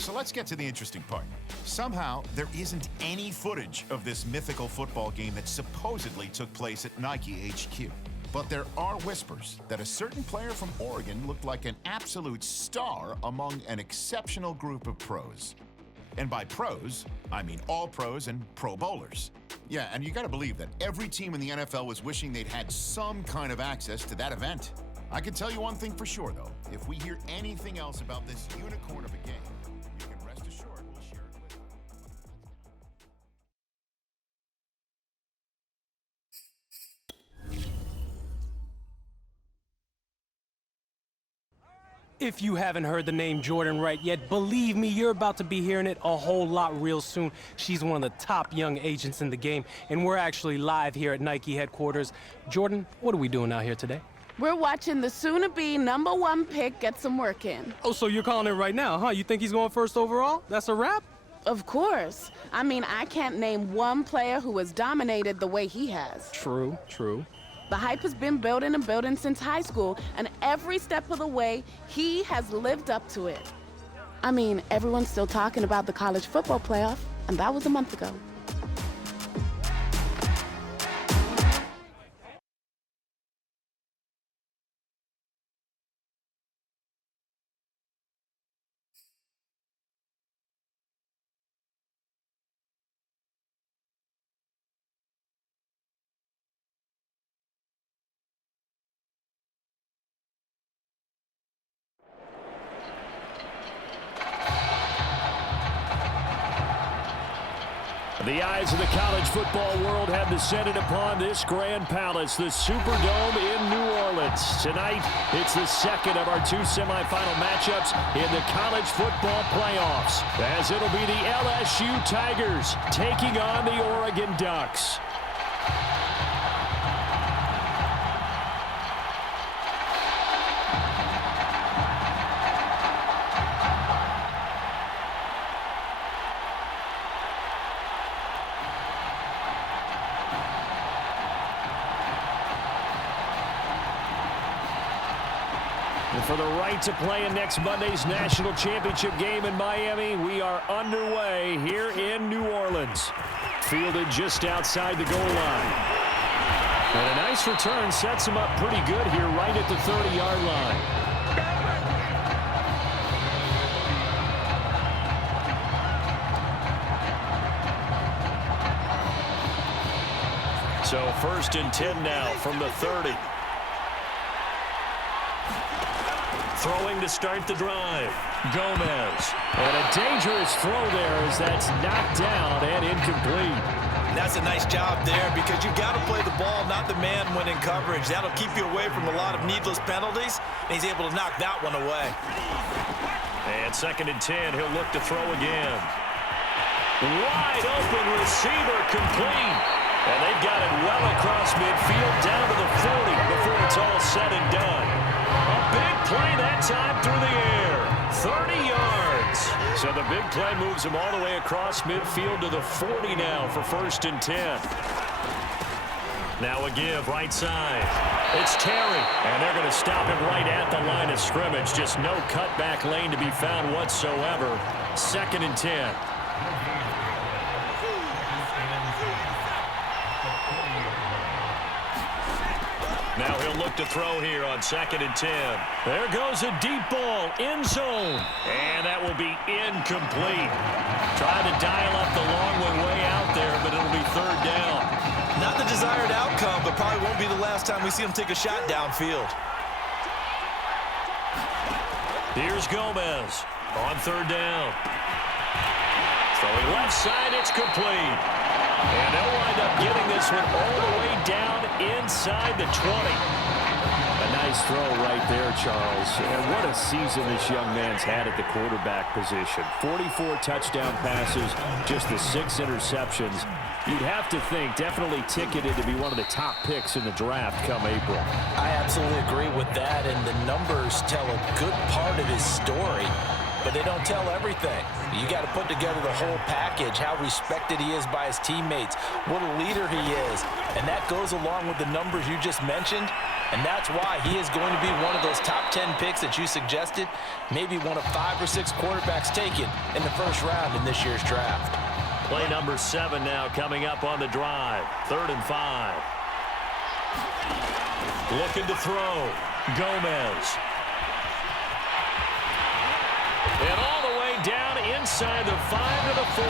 So let's get to the interesting part. Somehow, there isn't any footage of this mythical football game that supposedly took place at Nike HQ. But there are whispers that a certain player from Oregon looked like an absolute star among an exceptional group of pros. And by pros, I mean all pros and pro bowlers. Yeah, and you gotta believe that every team in the NFL was wishing they'd had some kind of access to that event. I can tell you one thing for sure, though. If we hear anything else about this unicorn of a game, you can rest assured we'll share it with you. If you haven't heard the name Jordan Wright yet, believe me, you're about to be hearing it a whole lot real soon. She's one of the top young agents in the game, and we're actually live here at Nike headquarters. Jordan, what are we doing out here today? We're watching the soon-to-be #1 pick get some work in. Oh, so you're calling it right now, huh? You think he's going first overall? That's a wrap? Of course. I mean, I can't name one player who has dominated the way he has. True. The hype has been building and building since high school, and every step of the way, he has lived up to it. I mean, everyone's still talking about the college football playoff, and that was a month ago. The eyes of the college football world have descended upon this grand palace, the Superdome in New Orleans. Tonight, it's the second of our two semifinal matchups in the college football playoffs, as it'll be the LSU Tigers taking on the Oregon Ducks. And for the right to play in next Monday's national championship game in Miami, we are underway here in New Orleans. Fielded just outside the goal line. And a nice return sets him up pretty good here right at the 30-yard line. So 1st and 10 now from the 30. Throwing to start the drive. Gomez. And a dangerous throw there as that's knocked down and incomplete. That's a nice job there because you've got to play the ball, not the man when in coverage. That'll keep you away from a lot of needless penalties, and he's able to knock that one away. And 2nd and 10, he'll look to throw again. Wide open receiver complete. And they've got it well across midfield down to the 40 before it's all said and done. A big play that time through the air. 30 yards. So the big play moves him all the way across midfield to the 40 now for 1st and 10. Now a give right side. It's Terry. And they're going to stop him right at the line of scrimmage. Just no cutback lane to be found whatsoever. 2nd and 10. Now he'll look to throw here on 2nd and 10. There goes a deep ball, end zone. And that will be incomplete. Trying to dial up the long one way out there, but it'll be 3rd down. Not the desired outcome, but probably won't be the last time we see him take a shot downfield. Here's Gomez on 3rd down. Throwing left side, it's complete. And they'll wind up getting this one all the way down inside the 20. A nice throw right there, Charles. And what a season this young man's had at the quarterback position. 44 touchdown passes, just the 6 interceptions. You'd have to think definitely ticketed to be one of the top picks in the draft come April. I absolutely agree with that, and the numbers tell a good part of his story. but they don't tell everything. You got to put together the whole package, how respected he is by his teammates, what a leader he is. And that goes along with the numbers you just mentioned. And that's why he is going to be one of those top 10 picks that you suggested, maybe one of 5 or 6 quarterbacks taken in the first round in this year's draft. Play number 7 now coming up on the drive. 3rd and 5. Looking to throw. Gomez. And all the way down inside the 5 to the 4.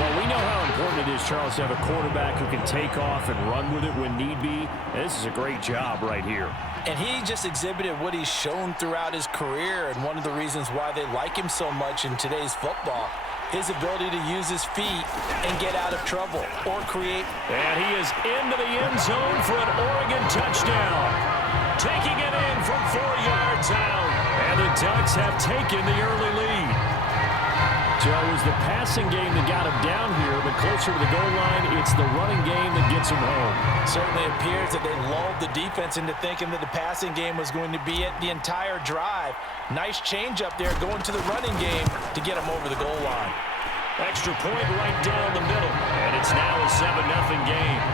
Well, we know how important it is, Charles, to have a quarterback who can take off and run with it when need be. And this is a great job right here. And he just exhibited what he's shown throughout his career, and one of the reasons why they like him so much in today's football, his ability to use his feet and get out of trouble or create. And he is into the end zone for an Oregon touchdown. Taking it in from 4 yards out. And the Ducks have taken the early lead. So it was the passing game that got him down here, but closer to the goal line, it's the running game that gets him home. Certainly appears that they lulled the defense into thinking that the passing game was going to be it the entire drive. Nice change up there going to the running game to get him over the goal line. Extra point right down the middle. And it's now a 7-0 game.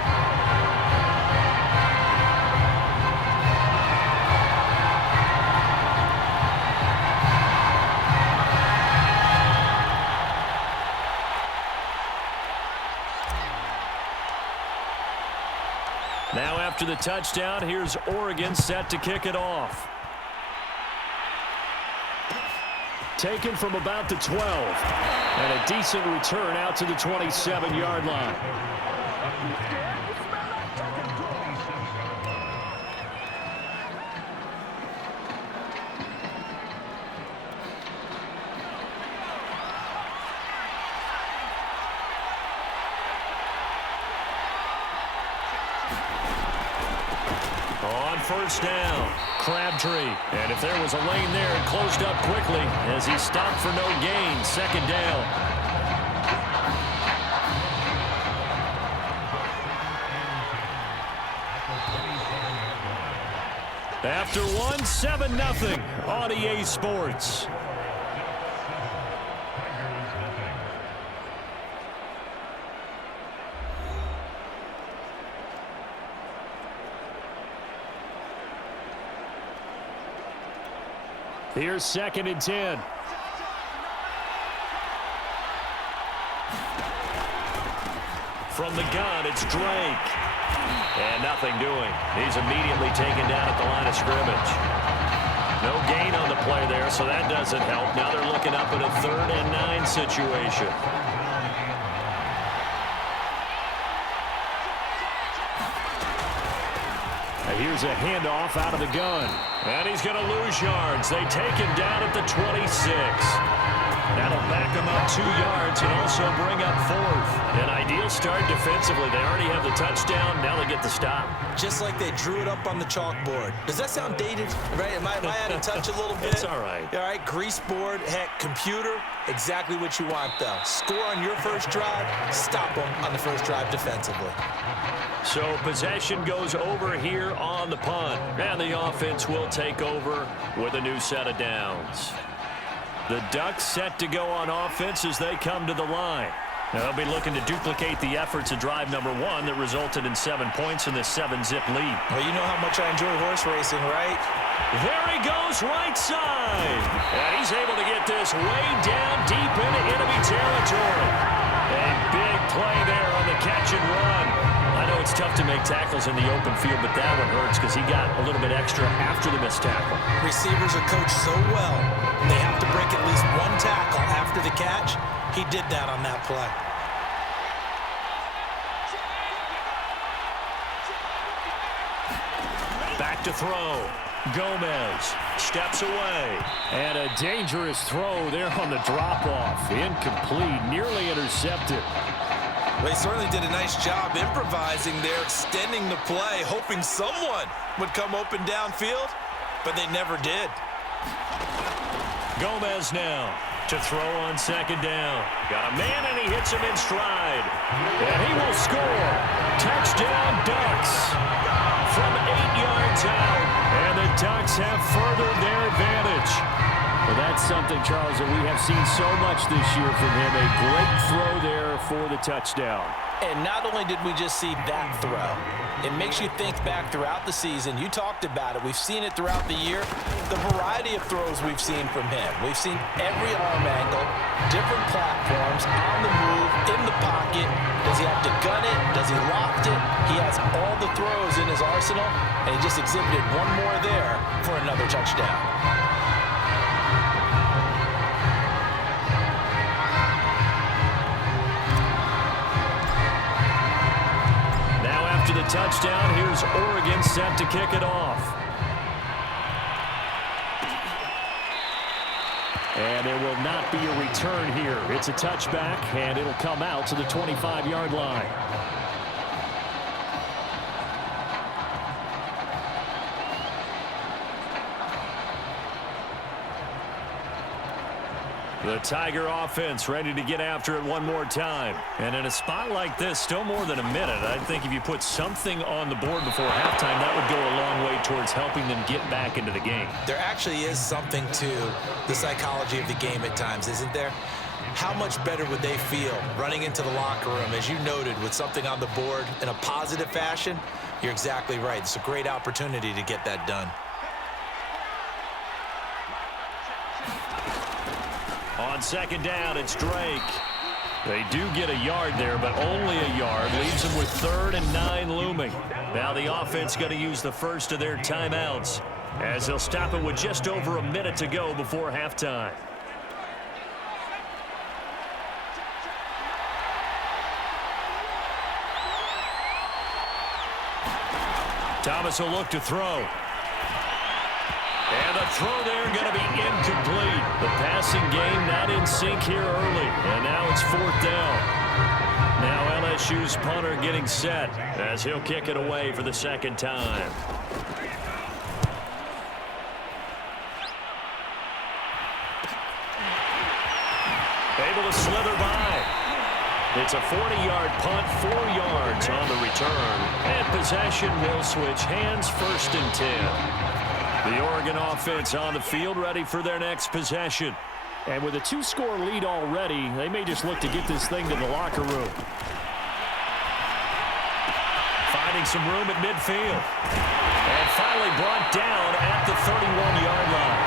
Now after the touchdown, here's Oregon set to kick it off. Taken from about the 12. And a decent return out to the 27-yard line. On first down, Crabtree. And if there was a lane there, it closed up quickly as he stopped for no gain. 2nd down. After one, 7-0 on EA Sports. Here's 2nd and 10. From the gun, it's Drake. And nothing doing. He's immediately taken down at the line of scrimmage. No gain on the play there, so that doesn't help. Now they're looking up at a 3rd and 9 situation. Here's a handoff out of the gun. And he's going to lose yards. They take him down at the 26. That'll back him up 2 yards and also bring up 4th. An ideal start defensively. They already have the touchdown. Now they get the stop. Just like they drew it up on the chalkboard. Does that sound dated? Right? Am I out of touch a little bit? It's all right. All right, grease board, heck, computer, exactly what you want, though. Score on your first drive, stop them on the first drive defensively. So possession goes over here on the punt. And the offense will take over with a new set of downs. The Ducks set to go on offense as they come to the line. Now they'll be looking to duplicate the efforts of drive number 1 that resulted in 7 points in this 7-zip lead. Well, you know how much I enjoy horse racing, right? There he goes, right side. And he's able to get this way down deep into enemy territory. A big play there on the catch and run. I know it's tough to make tackles in the open field, but that one hurts because he got a little bit extra after the missed tackle. Receivers are coached so well, they have to break at least 1 tackle after the catch. He did that on that play. Back to throw. Gomez steps away. And a dangerous throw there on the drop-off. Incomplete, nearly intercepted. They certainly did a nice job improvising there, extending the play, hoping someone would come open downfield, but they never did. Gomez now to throw on 2nd down. Got a man, and he hits him in stride. And he will score. Touchdown, Ducks. From 8 yards out. And the Ducks have furthered their advantage. Well, that's something, Charles, that we have seen so much this year from him. A great throw there for the touchdown. And not only did we just see that throw, it makes you think back throughout the season. You talked about it. We've seen it throughout the year. The variety of throws we've seen from him. We've seen every arm angle, different platforms, on the move, in the pocket. Does he have to gun it? Does he loft it? He has all the throws in his arsenal, and he just exhibited one more there for another touchdown. After the touchdown, here's Oregon set to kick it off. And there will not be a return here. It's a touchback, and it'll come out to the 25-yard line. The Tiger offense ready to get after it one more time. And in a spot like this, still more than a minute, I think if you put something on the board before halftime, that would go a long way towards helping them get back into the game. There actually is something to the psychology of the game at times, isn't there? How much better would they feel running into the locker room, as you noted, with something on the board in a positive fashion? You're exactly right. It's a great opportunity to get that done. On second down, it's Drake. They do get a yard there, but only a yard. Leaves them with 3rd and 9 looming. Now the offense going to use the first of their timeouts, as they'll stop it with just over a minute to go before halftime. Thomas will look to throw. And the throw there going to be incomplete. The passing game not in sync here early. And now it's 4th down. Now LSU's punter getting set as he'll kick it away for the second time. Able to slither by. It's a 40-yard punt, 4 yards on the return. And possession will switch hands, 1st and 10. The Oregon offense on the field ready for their next possession. And with a 2-score lead already, they may just look to get this thing to the locker room. Finding some room at midfield. And finally brought down at the 31-yard line.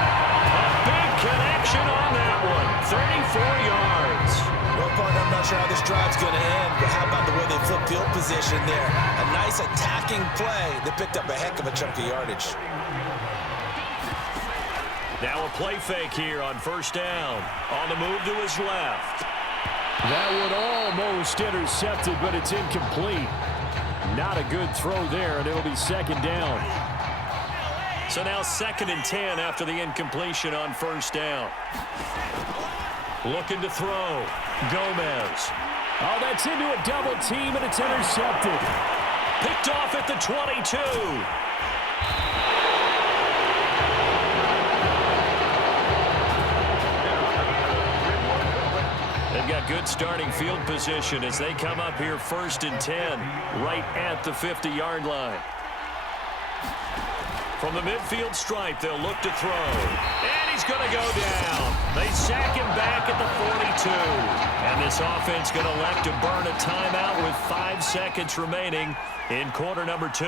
A big connection on that one. 34 yards. Well, partner, I'm not sure how this drive's going to end, but how about the way they flipped field position there? A nice attacking play that picked up a heck of a chunk of yardage. Now a play fake here on 1st down. On the move to his left. That one almost intercepted, but it's incomplete. Not a good throw there, and it'll be 2nd down. So now 2nd and 10 after the incompletion on 1st down. Looking to throw. Gomez. Oh, that's into a double team, and it's intercepted. Picked off at the 22. They've got good starting field position as they come up here 1st and 10, right at the 50-yard line. From the midfield stripe, they'll look to throw. And he's going to go down. They sack him back at the 42. And this offense going to elect to burn a timeout with 5 seconds remaining in quarter number 2.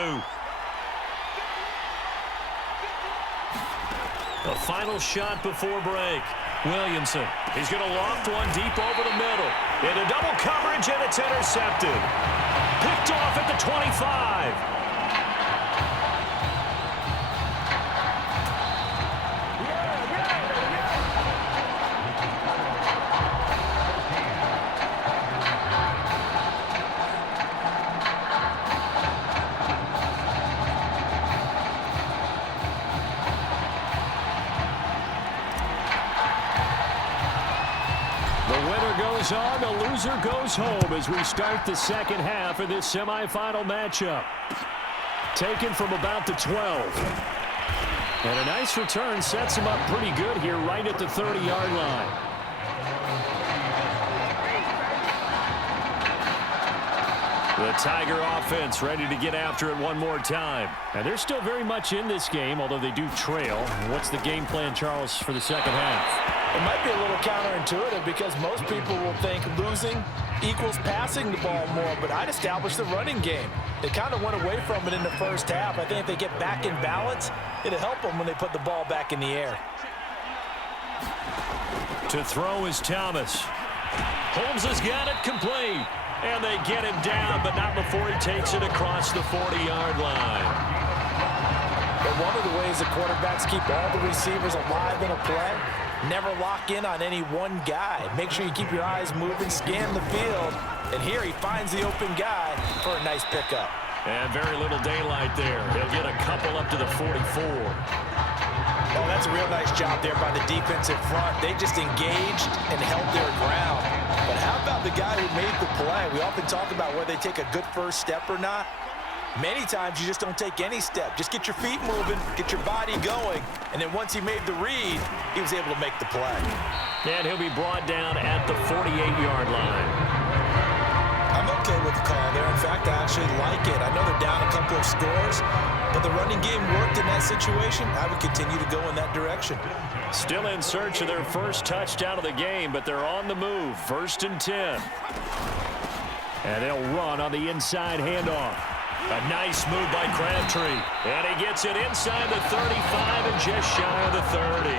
The final shot before break. Williamson. He's going to loft one deep over the middle. Into double coverage, and it's intercepted. Picked off at the 25. On, the loser goes home as we start the second half of this semifinal matchup. Taken from about the 12. And a nice return sets him up pretty good here right at the 30-yard line. The Tiger offense ready to get after it one more time. And they're still very much in this game, although they do trail. What's the game plan, Charles, for the second half? It might be a little counterintuitive because most people will think losing equals passing the ball more, but I'd establish the running game. They kind of went away from it in the first half. I think if they get back in balance, it'll help them when they put the ball back in the air. To throw is Thomas. Holmes has got it complete. And they get him down, but not before he takes it across the 40-yard line. But one of the ways the quarterbacks keep all the receivers alive in a play, never lock in on any one guy. Make sure you keep your eyes moving, scan the field. And here he finds the open guy for a nice pickup. And very little daylight there. He'll get a couple up to the 44. Oh, that's a real nice job there by the defensive front. They just engaged and held their ground. But how about the guy who made the play? We often talk about whether they take a good first step or not. Many times you just don't take any step. Just get your feet moving, get your body going, and then once he made the read, he was able to make the play. And he'll be brought down at the 48-yard line. I'm okay with the call there. In fact, I actually like it. I know they're down a couple of scores, but the running game worked in that situation. I would continue to go in that direction. Still in search of their first touchdown of the game, but they're on the move. 1st and 10. And they'll run on the inside handoff. A nice move by Crabtree. And he gets it inside the 35 and just shy of the 30.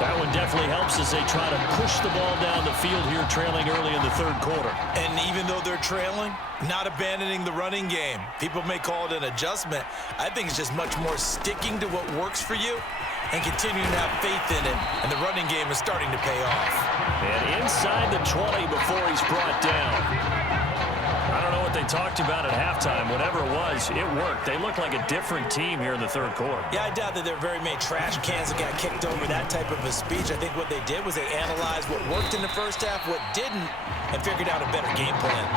That one definitely helps as they try to push the ball down the field here, trailing early in the third quarter. And even though they're trailing, not abandoning the running game. People may call it an adjustment. I think it's just much more sticking to what works for you and continuing to have faith in it. And the running game is starting to pay off. And inside the 20 before he's brought down. I don't know what they talked about at halftime. Whatever it was, it worked. They look like a different team here in the third quarter. Yeah, I doubt that there are very many trash cans that got kicked over that type of a speech. I think what they did was they analyzed what worked in the first half, what didn't, and figured out a better game plan.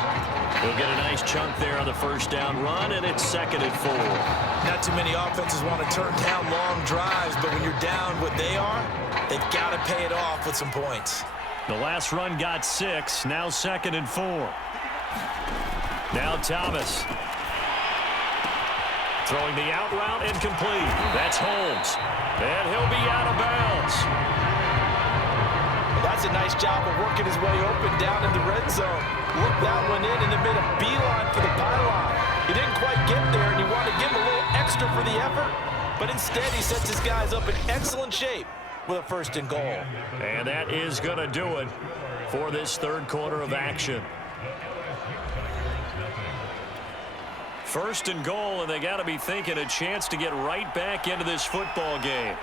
They'll get a nice chunk there on the first down run, and it's 2nd and 4. Not too many offenses want to turn down long drives, but when you're down what they are, they've got to pay it off with some points. The last run got 6, now 2nd and 4. Now Thomas. Throwing the out route incomplete. That's Holmes. And he'll be out of bounds. Well, that's a nice job of working his way open down in the red zone. Looked that one in and then made a beeline for the pylon. He didn't quite get there, and you want to give him a little extra for the effort. But instead, he sets his guys up in excellent shape with a 1st and goal. And that is going to do it for this third quarter of action. 1st and goal, and they got to be thinking a chance to get right back into this football game.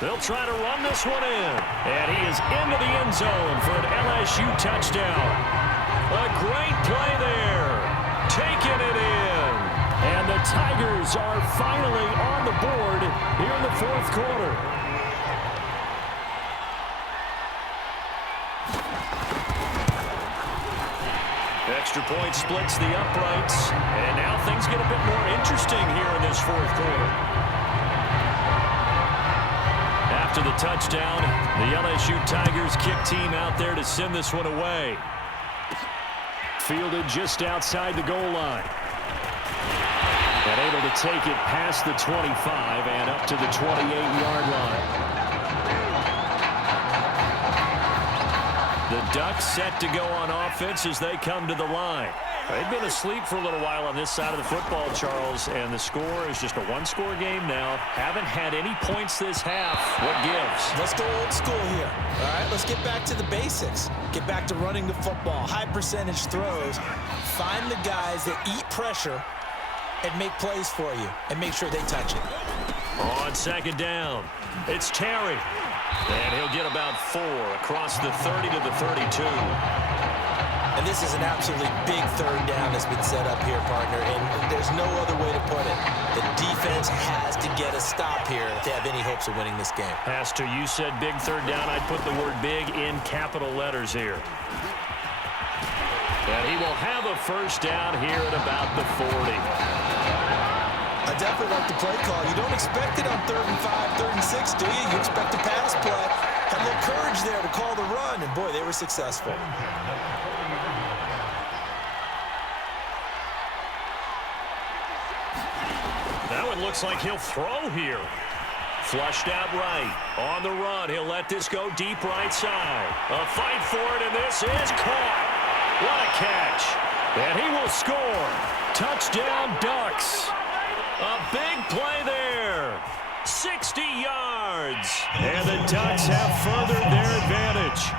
They'll try to run this one in. And he is into the end zone for an LSU touchdown. A great play there. Taking it in. And the Tigers are finally on the board here in the fourth quarter. Extra point splits the uprights. And now things get a bit more interesting here in this fourth quarter. After the touchdown, the LSU Tigers kick team out there to send this one away. Fielded just outside the goal line. And able to take it past the 25 and up to the 28-yard line. The Ducks set to go on offense as they come to the line. They've been asleep for a little while on this side of the football, Charles, and the score is just a one-score game now. Haven't had any points this half. What gives? Let's go old school here. All right, let's get back to the basics. Get back to running the football, high percentage throws. Find the guys that eat pressure and make plays for you and make sure they touch it. On 2nd down, it's Terry. And he'll get about 4 across the 30 to the 32. And this is an absolutely big 3rd down that's been set up here, partner, and there's no other way to put it. The defense has to get a stop here to have any hopes of winning this game. Has to. You said big 3rd down. I'd put the word big in capital letters here. And he will have a 1st down here at about the 40. I definitely like the play call. You don't expect it on 3rd and 5, 3rd and 6, do you? You expect a pass play. Had a little courage there to call the run, and boy, they were were successful. Now it looks like he'll throw here. Flushed out right. On the run, he'll let this go deep right side. A fight for it, and this is caught. What a catch. And he will score. Touchdown, Ducks. A big play there. 60 yards. And the Ducks have furthered their advantage.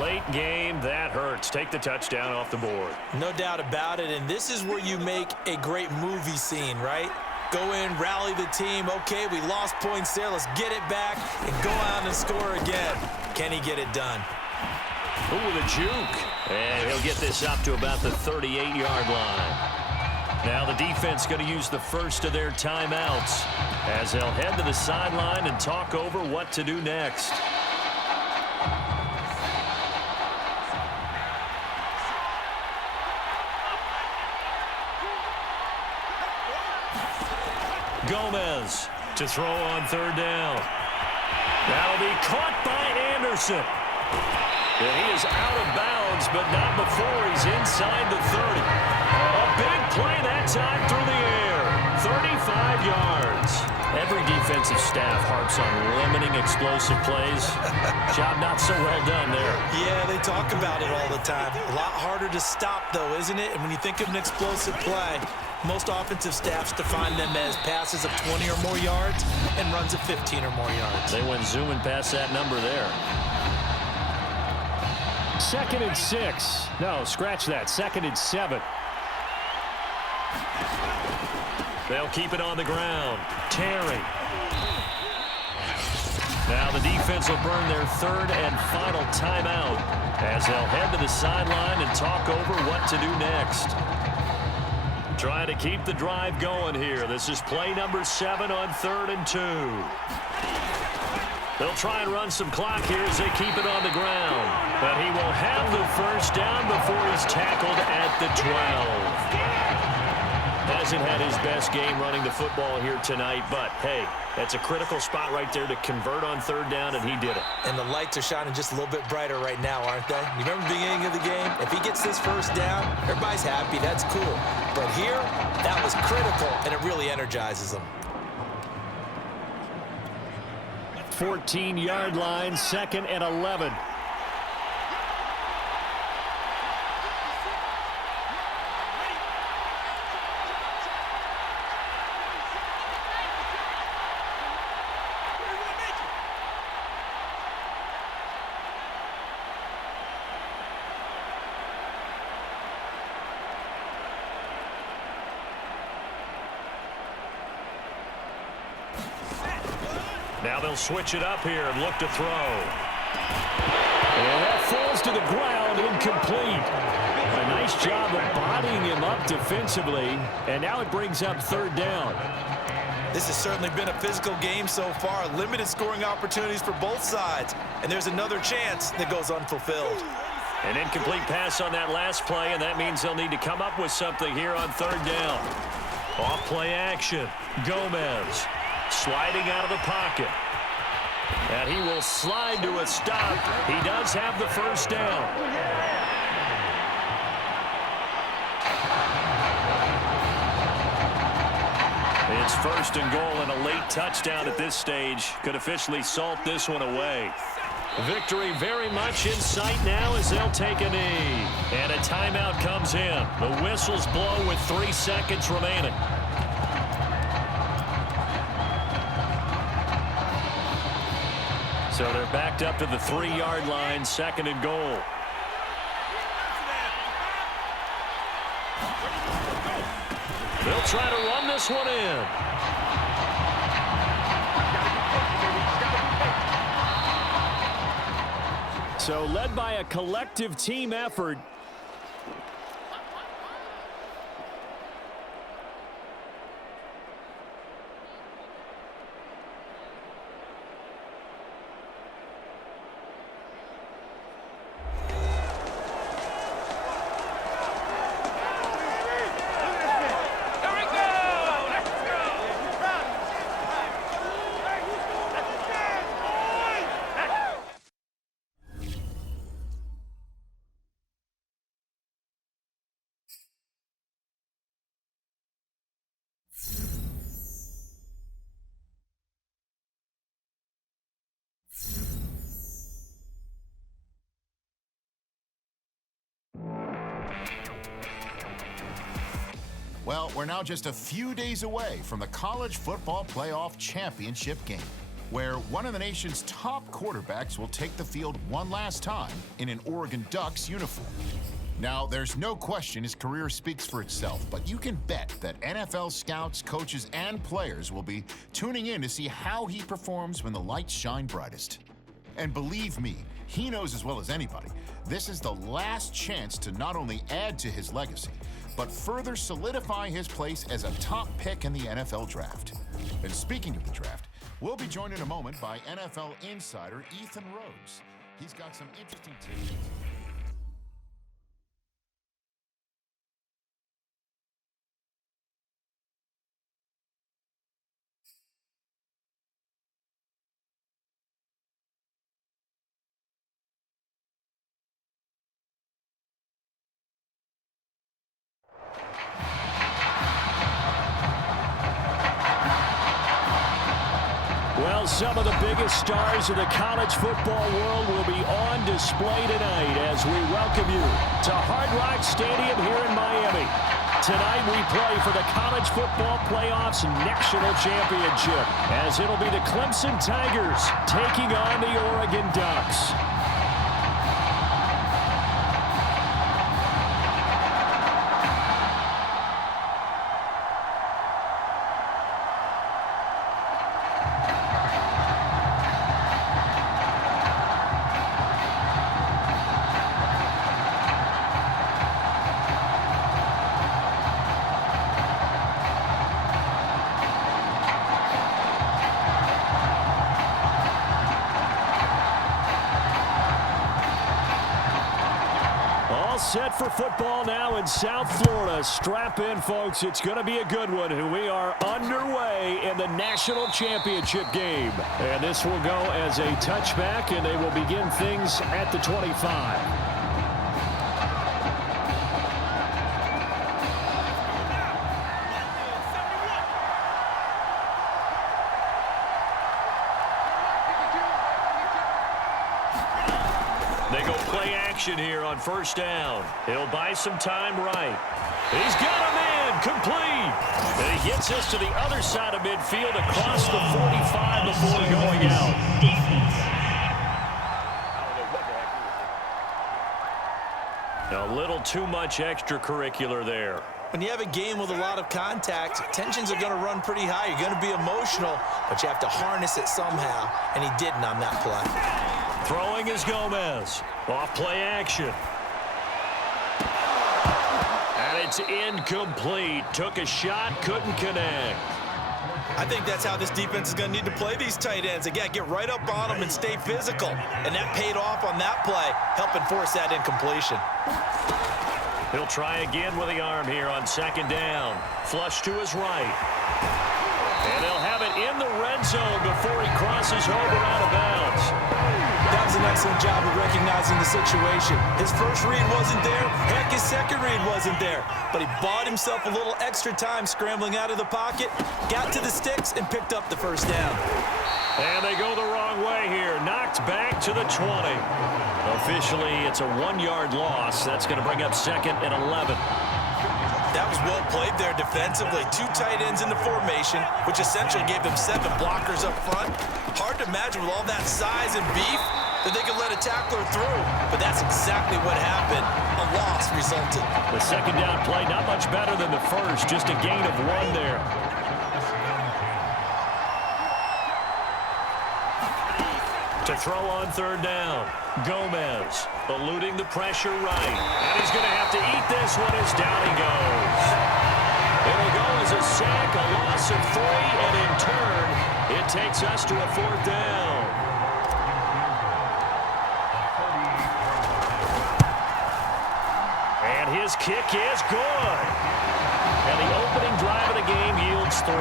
Late game, that hurts. Take the touchdown off the board. No doubt about it, and this is where you make a great movie scene, right? Go in, rally the team. Okay, we lost points there. Let's get it back and go out and score again. Can he get it done? Ooh, the juke. And he'll get this up to about the 38-yard line. Now the defense going to use the first of their timeouts as they'll head to the sideline and talk over what to do next. Gomez to throw on third down. That'll be caught by Anderson. And he is out of bounds, but not before he's inside the 30. A big play that time through the air. 35 yards. Every defensive staff harps on limiting explosive plays. Job not so well done there. Yeah, they talk about it all the time. A lot harder to stop, though, isn't it? And when you think of an explosive play, most offensive staffs define them as passes of 20 or more yards and runs of 15 or more yards. They went zooming past that number there. 2nd and 6. No, scratch that. 2nd and 7. They'll keep it on the ground. Terry. Now the defense will burn their third and final timeout as they'll head to the sideline and talk over what to do next. Trying to keep the drive going here. This is play number 7 on 3rd and 2. They'll try and run some clock here as they keep it on the ground. But he will have the first down before he's tackled at the 12. Hasn't had his best game running the football here tonight, but hey, that's a critical spot right there to convert on 3rd down, and he did it. And the lights are shining just a little bit brighter right now, aren't they? You remember the beginning of the game? If he gets this first down, everybody's happy. That's cool. But here, that was critical, and it really energizes them. 14-yard line, 2nd and 11. Now they'll switch it up here and look to throw. And that falls to the ground, incomplete. A nice job of bodying him up defensively, and now it brings up 3rd down. This has certainly been a physical game so far. Limited scoring opportunities for both sides. And there's another chance that goes unfulfilled. An incomplete pass on that last play, and that means they'll need to come up with something here on 3rd down. Off play action. Gomez sliding out of the pocket. And he will slide to a stop. He does have the first down. It's 1st and goal, and a late touchdown at this stage could officially salt this one away. Victory very much in sight now as they'll take a knee. And a timeout comes in. The whistles blow with 3 seconds remaining. So they're backed up to the 3-yard line, 2nd and goal. They'll try to run this one in. So led by a collective team effort, Well, we're now just a few days away from the College Football Playoff Championship game, where one of the nation's top quarterbacks will take the field one last time in an Oregon Ducks uniform. Now, there's no question his career speaks for itself, but you can bet that NFL scouts, coaches, and players will be tuning in to see how he performs when the lights shine brightest. And believe me, he knows as well as anybody, this is the last chance to not only add to his legacy, but further solidify his place as a top pick in the NFL draft. And speaking of the draft, we'll be joined in a moment by NFL insider Ethan Rhodes. He's got some interesting tips. Well, some of the biggest stars of the college football world will be on display tonight as we welcome you to Hard Rock Stadium here in Miami. Tonight we play for the College Football Playoffs National Championship, as it'll be the Clemson Tigers taking on the Oregon Ducks. Set for football now in South Florida. Strap in, folks. It's going to be a good one. We are underway in the national championship game. And this will go as a touchback, and they will begin things at the 25. They go play action here on first down. He'll buy some time right. He's got him in, complete. And he gets us to the other side of midfield across the 45 before going out. A little too much extracurricular there. When you have a game with a lot of contact, tensions are going to run pretty high. You're going to be emotional, but you have to harness it somehow, and he didn't on that play. Throwing is Gomez. Off play action. And it's incomplete. Took a shot, couldn't connect. I think that's how this defense is going to need to play these tight ends. Again, get right up on them and stay physical. And that paid off on that play, helping force that incompletion. He'll try again with the arm here on second down. Flush to his right. And they'll have it in the red zone before he crosses over out of bounds. That was an excellent job of recognizing the situation. His first read wasn't there. Heck, his second read wasn't there. But he bought himself a little extra time scrambling out of the pocket, got to the sticks, and picked up the first down. And they go the wrong way here. Knocked back to the 20. Officially, it's a 1-yard loss. That's going to bring up second and 11. That was well played there defensively. 2 tight ends in the formation, which essentially gave them 7 blockers up front. Hard to imagine with all that size and beef that they could let a tackler through. But that's exactly what happened. A loss resulted. The second down play, not much better than the first. Just a gain of 1 there. To throw on third down, Gomez eluding the pressure right. And he's going to have to eat this one as down he goes. It'll go as a sack, a loss of 3, and in turn, it takes us to a 4th down. And his kick is good. And the opening drive of the game yields 3.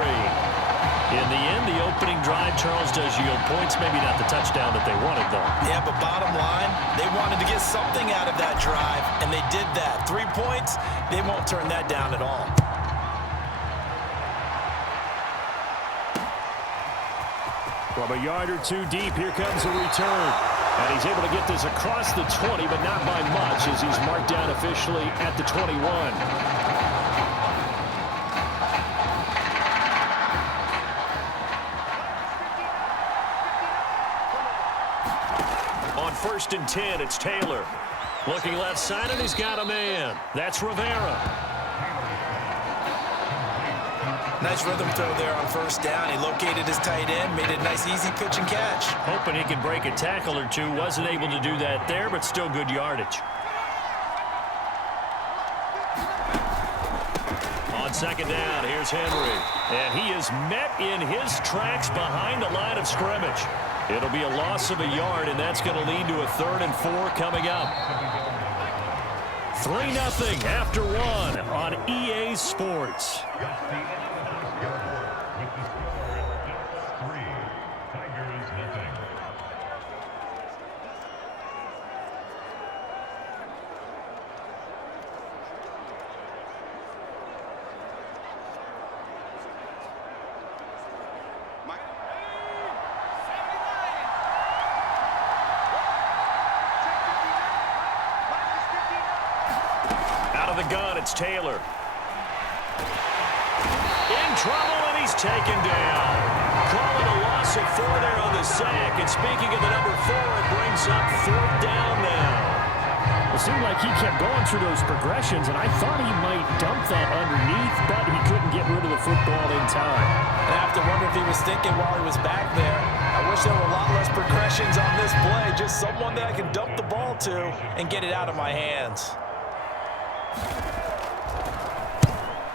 In the end, the opening drive, Charles, does yield points. Maybe not the touchdown that they wanted, though. Yeah, but bottom line, they wanted to get something out of that drive, and they did that. 3 points, they won't turn that down at all. From a yard or 2 deep, here comes a return. And he's able to get this across the 20, but not by much, as he's marked down officially at the 21. first and 10, it's Taylor. Looking left side, and he's got a man. That's Rivera. Nice rhythm throw there on first down. He located his tight end, made a nice easy pitch and catch. Hoping he could break a tackle or two. Wasn't able to do that there, but still good yardage. On second down, here's Henry. And he is met in his tracks behind the line of scrimmage. It'll be a loss of a yard, and that's going to lead to a 3rd and 4 coming up. 3-0 after 1 on EA Sports. The gun, it's Taylor. In trouble, and he's taken down. Calling a loss of 4 there on the sack. And speaking of the number 4, it brings up 4th down now. It seemed like he kept going through those progressions, and I thought he might dump that underneath, but he couldn't get rid of the football in time. And I have to wonder if he was thinking while he was back there, I wish there were a lot less progressions on this play. Just someone that I can dump the ball to and get it out of my hands.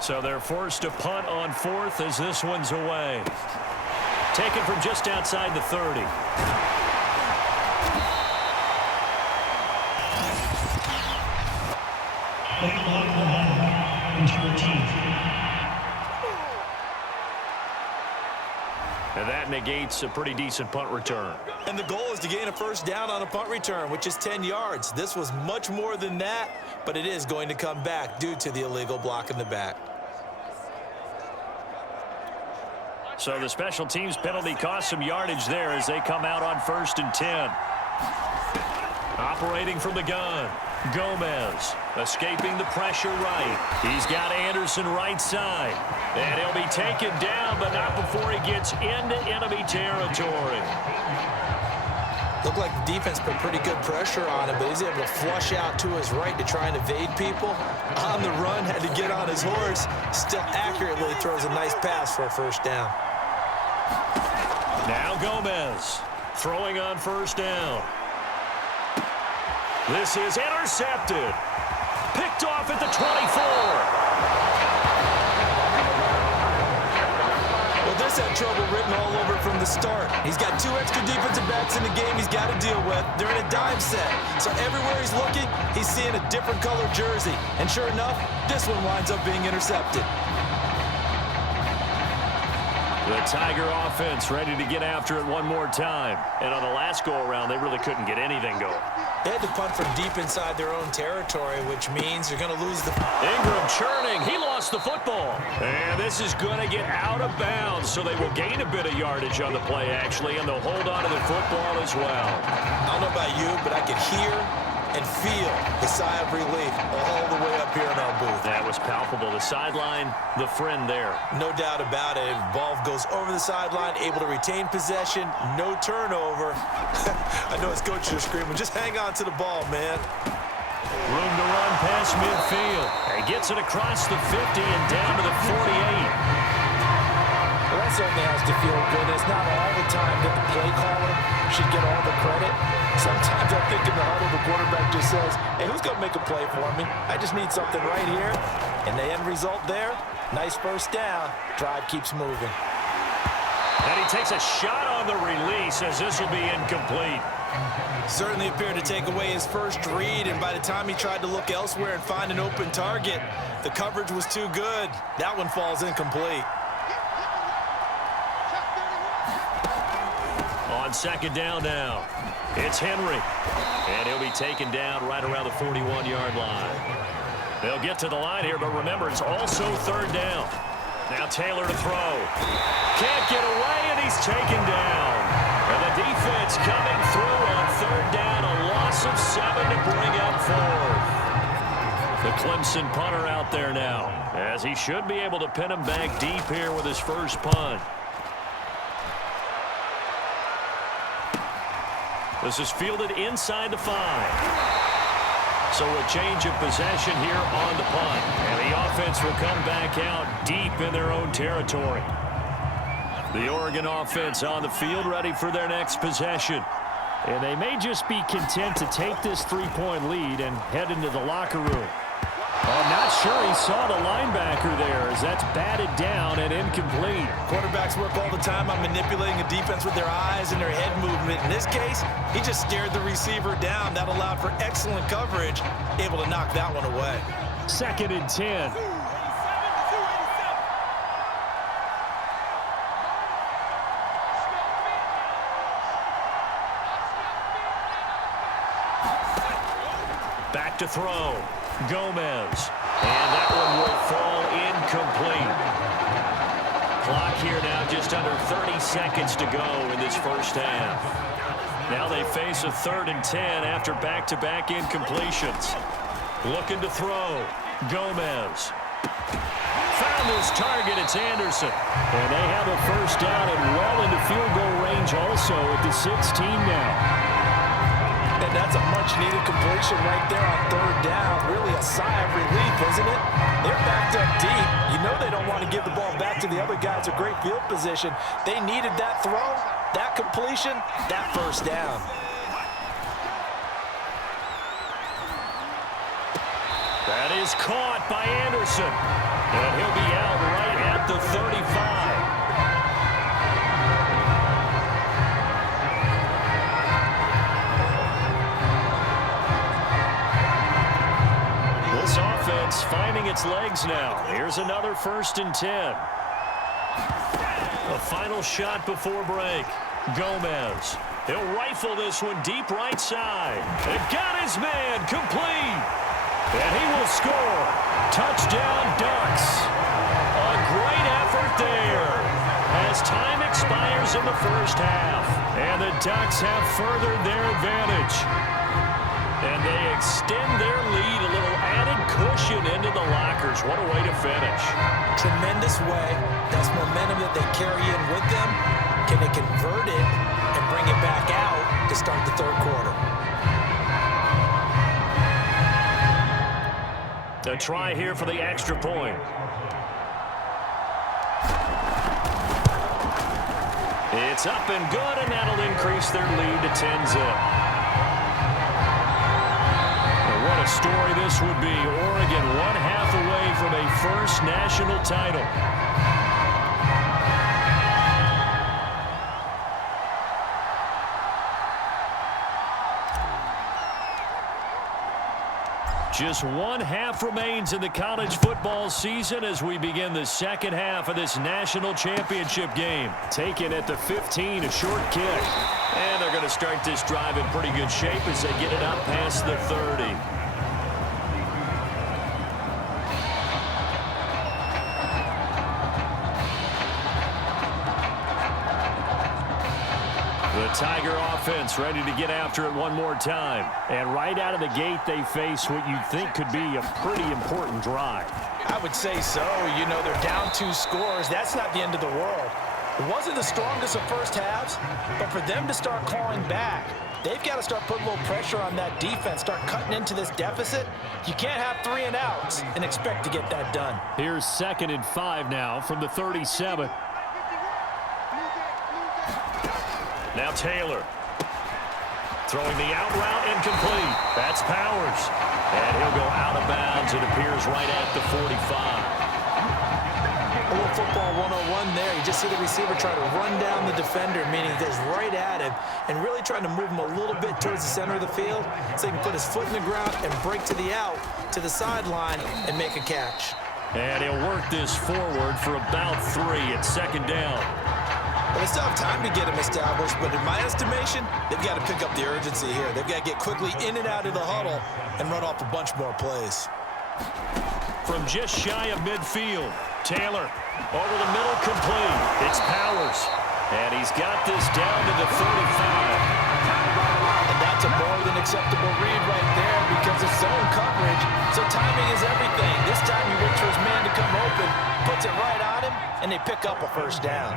So they're forced to punt on 4th as this one's away. Taken from just outside the 30. And that negates a pretty decent punt return. And the goal is to gain a first down on a punt return, which is 10 yards. This was much more than that, but it is going to come back due to the illegal block in the back. So the special teams penalty cost some yardage there as they come out on 1st and 10. Operating from the gun, Gomez escaping the pressure right. He's got Anderson right side. And he'll be taken down, but not before he gets into enemy territory. Looked like the defense put pretty good pressure on him, but he's able to flush out to his right to try and evade people. On the run, had to get on his horse. Still accurately throws a nice pass for a first down. Now Gomez throwing on 1st down. This is intercepted. Picked off at the 24. Well, this had trouble written all over from the start. He's got 2 extra defensive backs in the game he's got to deal with. They're in a dime set. So everywhere he's looking, he's seeing a different color jersey. And sure enough, this one winds up being intercepted. The Tiger offense ready to get after it one more time. And on the last go-around, they really couldn't get anything going. They had to punt from deep inside their own territory, which means they're going to lose the... Ingram churning. He lost the football. And this is going to get out of bounds, so they will gain a bit of yardage on the play, actually, and they'll hold on to the football as well. I don't know about you, but I could hear and feel the sigh of relief all the way up here in our booth. That was palpable. The sideline, the friend there. No doubt about it. Ball goes over the sideline, able to retain possession, no turnover. I know his coaches are screaming, just hang on to the ball, man. Room to run past midfield. He gets it across the 50 and down to the 48. Well, that certainly has to feel good. It's not all the time that the play caller should get all the credit. Sometimes I think in the huddle, the quarterback just says, hey, who's going to make a play for me? I just need something right here. And the end result there, nice first down. Drive keeps moving. And he takes a shot on the release as this will be incomplete. Certainly appeared to take away his first read, and by the time he tried to look elsewhere and find an open target, the coverage was too good. That one falls incomplete. On second down now, it's Henry. And he'll be taken down right around the 41-yard line. They'll get to the line here, but remember, it's also 3rd down. Now Taylor to throw. Can't get away, and he's taken down. And the defense coming through on 3rd down, a loss of 7 to bring up 4th. The Clemson punter out there now, as he should be able to pin him back deep here with his first punt. This is fielded inside the 5. So a change of possession here on the punt. And the offense will come back out deep in their own territory. The Oregon offense on the field ready for their next possession. And they may just be content to take this 3-point lead and head into the locker room. I'm not sure he saw the linebacker there as that's batted down and incomplete. Quarterbacks work all the time on manipulating a defense with their eyes and their head movement. In this case, he just stared the receiver down. That allowed for excellent coverage, able to knock that one away. 2nd and 10. Back to throw. Gomez. And that one will fall incomplete. Clock here now just under 30 seconds to go in this first half. Now they face a 3rd and 10 after back-to-back incompletions. Looking to throw. Gomez. Found his target. It's Anderson. And they have a first down and well into field goal range also at the 16 now. And that's a much-needed completion right there on 3rd down. Really a sigh of relief, isn't it? They're backed up deep. You know they don't want to give the ball back to the other guys. A great field position. They needed that throw, that completion, that first down. That is caught by Anderson. And he'll be out right at the 35. This offense finding its legs now. Here's another 1st and 10. A final shot before break. Gomez. He'll rifle this one deep right side. And got his man complete. And he will score. Touchdown Ducks. A great effort there as time expires in the first half. And the Ducks have furthered their advantage. And they extend their lead, a little added cushion into the lockers. What a way to finish. Tremendous way. That's momentum that they carry in with them. Can they convert it and bring it back out to start the 3rd quarter? A try here for the extra point. It's up and good, and that'll increase their lead to 10-zip. What a story this would be. Oregon 1/2 away from a first national title. Just 1/2 remains in the college football season as we begin the second half of this national championship game. Taken at the 15, a short kick. And they're going to start this drive in pretty good shape as they get it up past the 30. The Tiger offense ready to get after it one more time. And right out of the gate, they face what you'd think could be a pretty important drive. I would say so. You know, they're down 2 scores. That's not the end of the world. It wasn't the strongest of first halves, but for them to start clawing back, they've got to start putting a little pressure on that defense, start cutting into this deficit. You can't have 3 and outs and expect to get that done. Here's 2nd and 5 now from the 37. Now Taylor. Throwing the out route incomplete. That's Powers. And he'll go out of bounds. It appears right at the 45. A little football 101 there. You just see the receiver try to run down the defender, meaning he goes right at him and really trying to move him a little bit towards the center of the field so he can put his foot in the ground and break to the out, to the sideline, and make a catch. And he'll work this forward for about 3 at 2nd down. Well, they still have time to get him established, but in my estimation, they've got to pick up the urgency here. They've got to get quickly in and out of the huddle and run off a bunch more plays. From just shy of midfield, Taylor over the middle, complete. It's Powers. And he's got this down to the 35. And that's a more than acceptable read right there because of zone coverage. So timing is everything. This time he waits for his man to come open, puts it right on him, and they pick up a first down.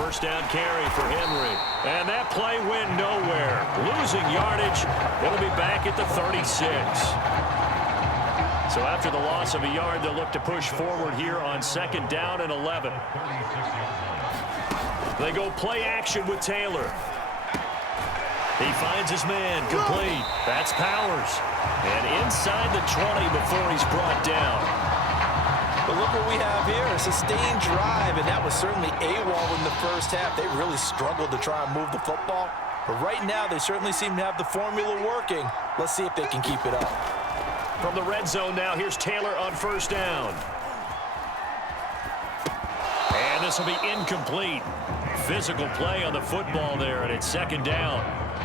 first down carry for Henry. And that play went nowhere. Losing yardage. It'll be back at the 36. So after the loss of a yard, they'll look to push forward here on 2nd down and 11. They go play action with Taylor. He finds his man, complete. That's Powers. And inside the 20 before he's brought down. But look what we have here, a sustained drive, and that was certainly AWOL in the first half. They really struggled to try and move the football. But right now, they certainly seem to have the formula working. Let's see if they can keep it up. From the red zone now, here's Taylor on 1st down. And this will be incomplete. Physical play on the football there, and it's 2nd down.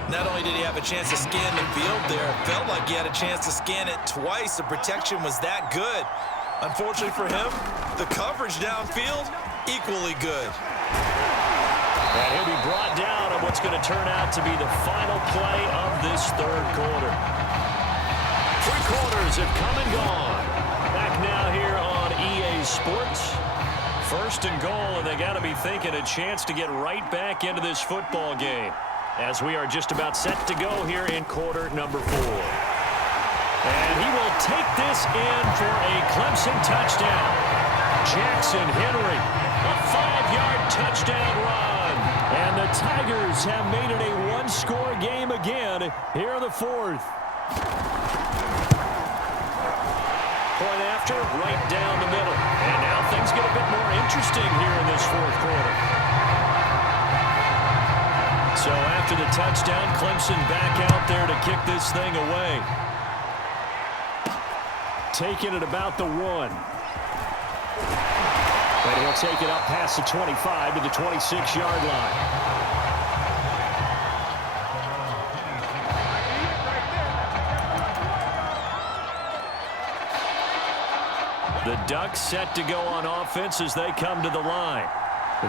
Not only did he have a chance to scan the field there, it felt like he had a chance to scan it twice. The protection was that good. Unfortunately for him, the coverage downfield, equally good. And he'll be brought down on what's going to turn out to be the final play of this 3rd quarter. 3 quarters have come and gone. Back now here on EA Sports. 1st and goal, and they got to be thinking a chance to get right back into this football game, as we are just about set to go here in quarter number 4. And he will take this in for a Clemson touchdown. Jackson Henry, a 5-yard touchdown run. And the Tigers have made it a 1-score game again here in the 4th. Point after, right down the middle. And now things get a bit more interesting here in this 4th quarter. So after the touchdown, Clemson back out there to kick this thing away. Taking it about the 1. And he'll take it up past the 25 to the 26-yard line. The Ducks set to go on offense as they come to the line.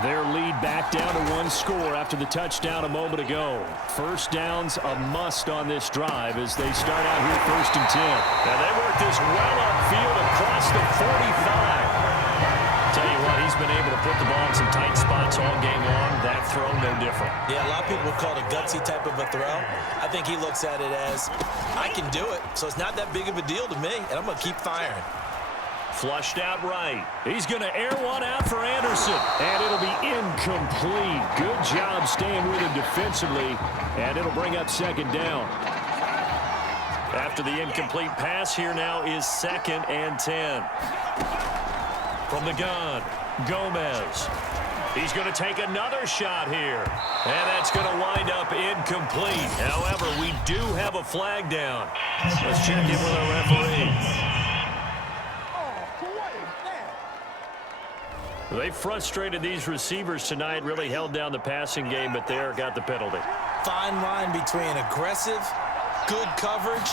Their lead back down to 1 score after the touchdown a moment ago. 1st down's a must on this drive as they start out here 1st and 10. And they work this well upfield across the 45. Tell you what, he's been able to put the ball in some tight spots all game long. That throw, no different. Yeah, a lot of people would call it a gutsy type of a throw. I think he looks at it as, I can do it, so it's not that big of a deal to me, and I'm going to keep firing. Flushed out right. He's going to air one out for Anderson. And it'll be incomplete. Good job staying with him defensively. And it'll bring up 2nd down. After the incomplete pass, here now is 2nd and 10. From the gun, Gomez. He's going to take another shot here. And that's going to wind up incomplete. However, we do have a flag down. Let's check in with our referee. They frustrated these receivers tonight, really held down the passing game, but there got the penalty. Fine line between aggressive, good coverage,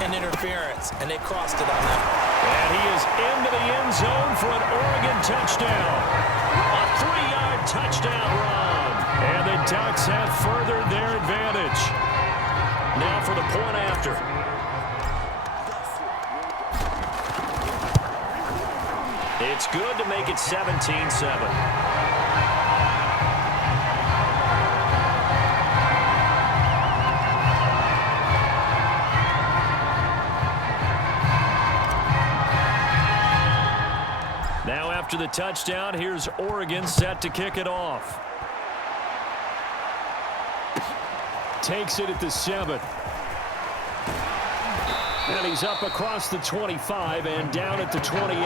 and interference, and they crossed it on that. And he is into the end zone for an Oregon touchdown. A 3-yard touchdown run. And the Ducks have furthered their advantage. Now for the point after. It's good to make it 17-7. Now after the touchdown, here's Oregon set to kick it off. Takes it at the 7. And he's up across the 25 and down at the 28.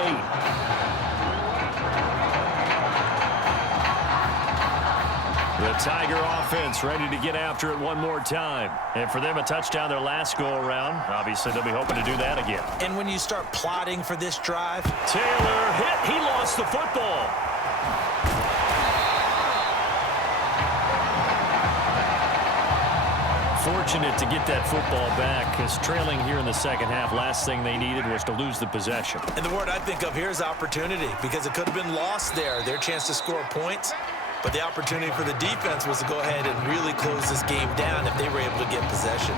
The Tiger offense ready to get after it one more time. And for them, a touchdown their last go-around. Obviously, they'll be hoping to do that again. And when you start plotting for this drive, Taylor hit. He lost the football. Fortunate to get that football back, because trailing here in the second half, last thing they needed was to lose the possession. and the word I think of here is opportunity, because it could have been lost there, their chance to score points. But the opportunity for the defense was to go ahead and really close this game down if they were able to get possession.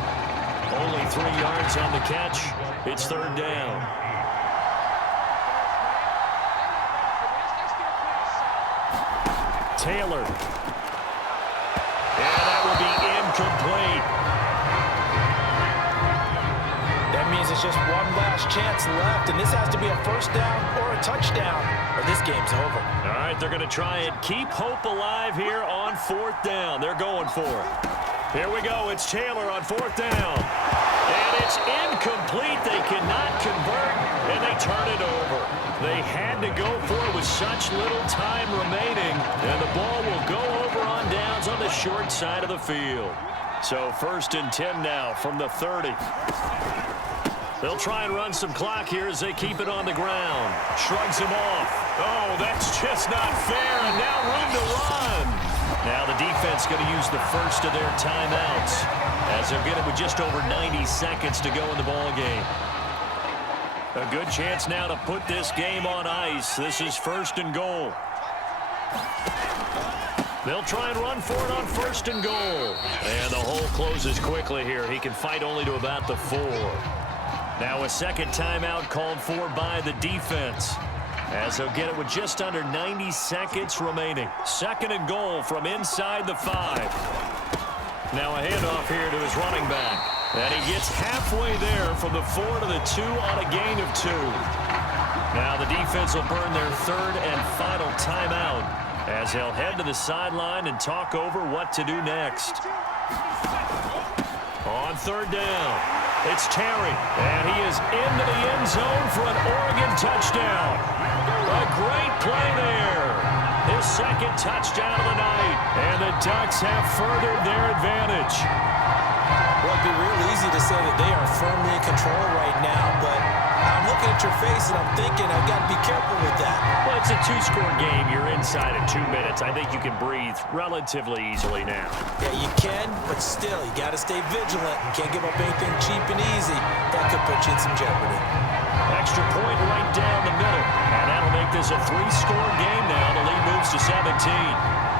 Only 3 yards on the catch. It's 3rd down. Taylor. And that will be incomplete. That means it's just one last chance left, and this has to be a first down or a touchdown, or this game's over. All right, they're going to try and keep hope alive here on 4th down. They're going for it. Here we go. It's Taylor on 4th down. And it's incomplete. They cannot convert, and they turn it over. They had to go for it with such little time remaining, and the ball will go over on downs on the short side of the field. So 1st and 10 now from the 30. They'll try and run some clock here as they keep it on the ground. Shrugs him off. Oh, that's just not fair, and now room to run. Now the defense going to use the first of their timeouts as they'll get it with just over 90 seconds to go in the ball game. A good chance now to put this game on ice. This is 1st and goal. They'll try and run for it on 1st and goal. And the hole closes quickly here. He can fight only to about the 4. Now a second timeout called for by the defense, as they'll get it with just under 90 seconds remaining. 2nd and goal from inside the 5. Now a handoff here to his running back. And he gets halfway there from the 4 to the 2 on a gain of 2. Now the defense will burn their 3rd and final timeout as they'll head to the sideline and talk over what to do next. On 3rd down, it's Terry, and he is into the end zone for an Oregon touchdown. A great play there. His 2nd touchdown of the night, and the Ducks have furthered their advantage. Well, it'd be real easy to say that they are firmly in control right now, but I'm looking at your face and I'm thinking I've got to be careful with that. Well, it's a 2-score game. You're inside in 2 minutes. I think you can breathe relatively easily now. Yeah, you can, but still, you got to stay vigilant. You can't give up anything cheap and easy. That could put you in some jeopardy. Extra point right down the middle, and that'll make this a 3-score game now. The lead moves to 17.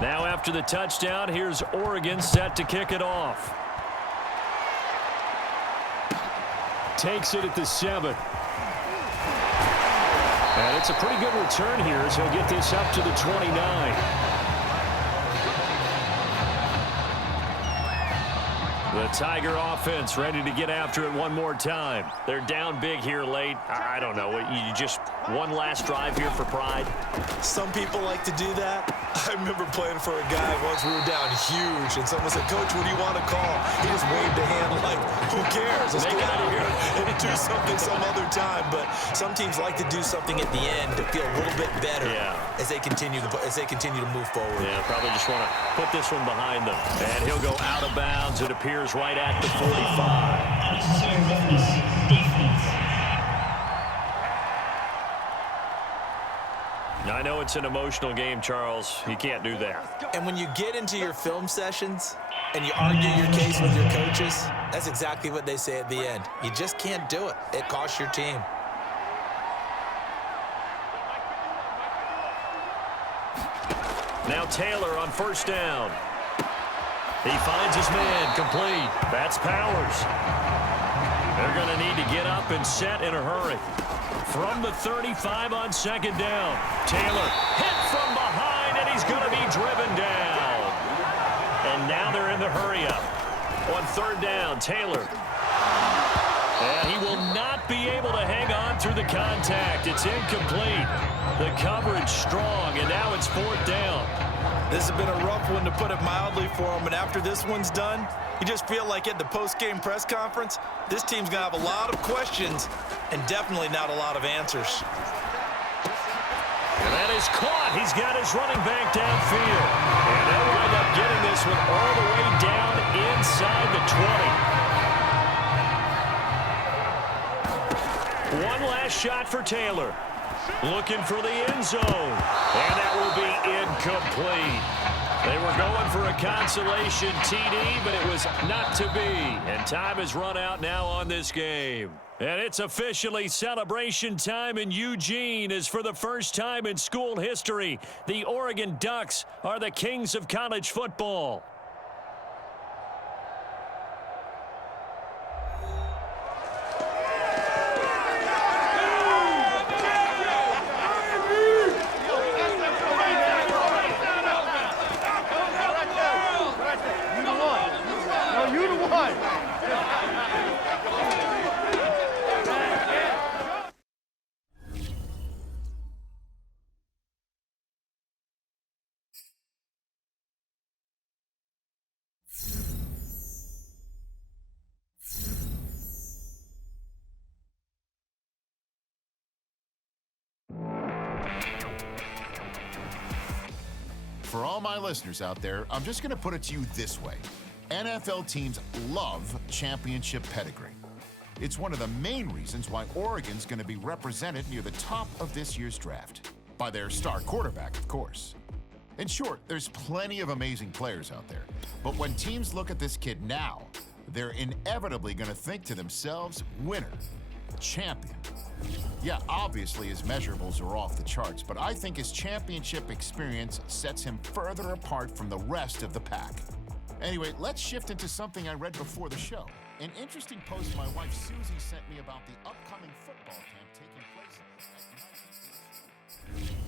Now after the touchdown, here's Oregon set to kick it off. Takes it at the 7. And it's a pretty good return here as he'll get this up to the 29. The Tiger offense ready to get after it one more time. They're down big here late. I don't know. You just one last drive here for pride? Some people like to do that. I remember playing for a guy once. We were down huge, and someone said, "Coach, what do you want to call?" He just waved a hand like, "Who cares? Let's get out of here and do something some other time." But some teams like to do something at the end to feel a little bit better as they continue to move forward. Yeah, probably just want to put this one behind them. And he'll go out of bounds. It appears right at the 45. I know it's an emotional game, Charles. You can't do that. And when you get into your film sessions and you argue your case with your coaches, that's exactly what they say at the end. You just can't do it. It costs your team. Now Taylor on 1st down. He finds his man, complete. That's Powers. They're going to need to get up and set in a hurry. From the 35 on 2nd down. Taylor hit from behind, and he's going to be driven down. And now they're in the hurry-up. On 3rd down, Taylor. And he will not be able to hang on through the contact. It's incomplete. The coverage strong, and now it's 4th down. This has been a rough one, to put it mildly, for him. And after this one's done, you just feel like at the post-game press conference, this team's going to have a lot of questions and definitely not a lot of answers. And that is caught. He's got his running back downfield. And they'll wind up getting this one all the way down inside the 20. One last shot for Taylor. Looking for the end zone. And that will be incomplete. They were going for a consolation TD, but it was not to be. And time has run out now on this game. And it's officially celebration time in Eugene, as for the first time in school history, the Oregon Ducks are the kings of college football. for all my listeners out there, I'm just going to put it to you this way. NFL teams love championship pedigree. It's one of the main reasons why Oregon's going to be represented near the top of this year's draft. By their star quarterback, of course. In short, there's plenty of amazing players out there. But when teams look at this kid now, they're inevitably going to think to themselves, winner, champion. Yeah, obviously his measurables are off the charts, but I think his championship experience sets him further apart from the rest of the pack. Anyway, let's shift into something I read before the show. An interesting post my wife Susie sent me about the upcoming football camp taking place at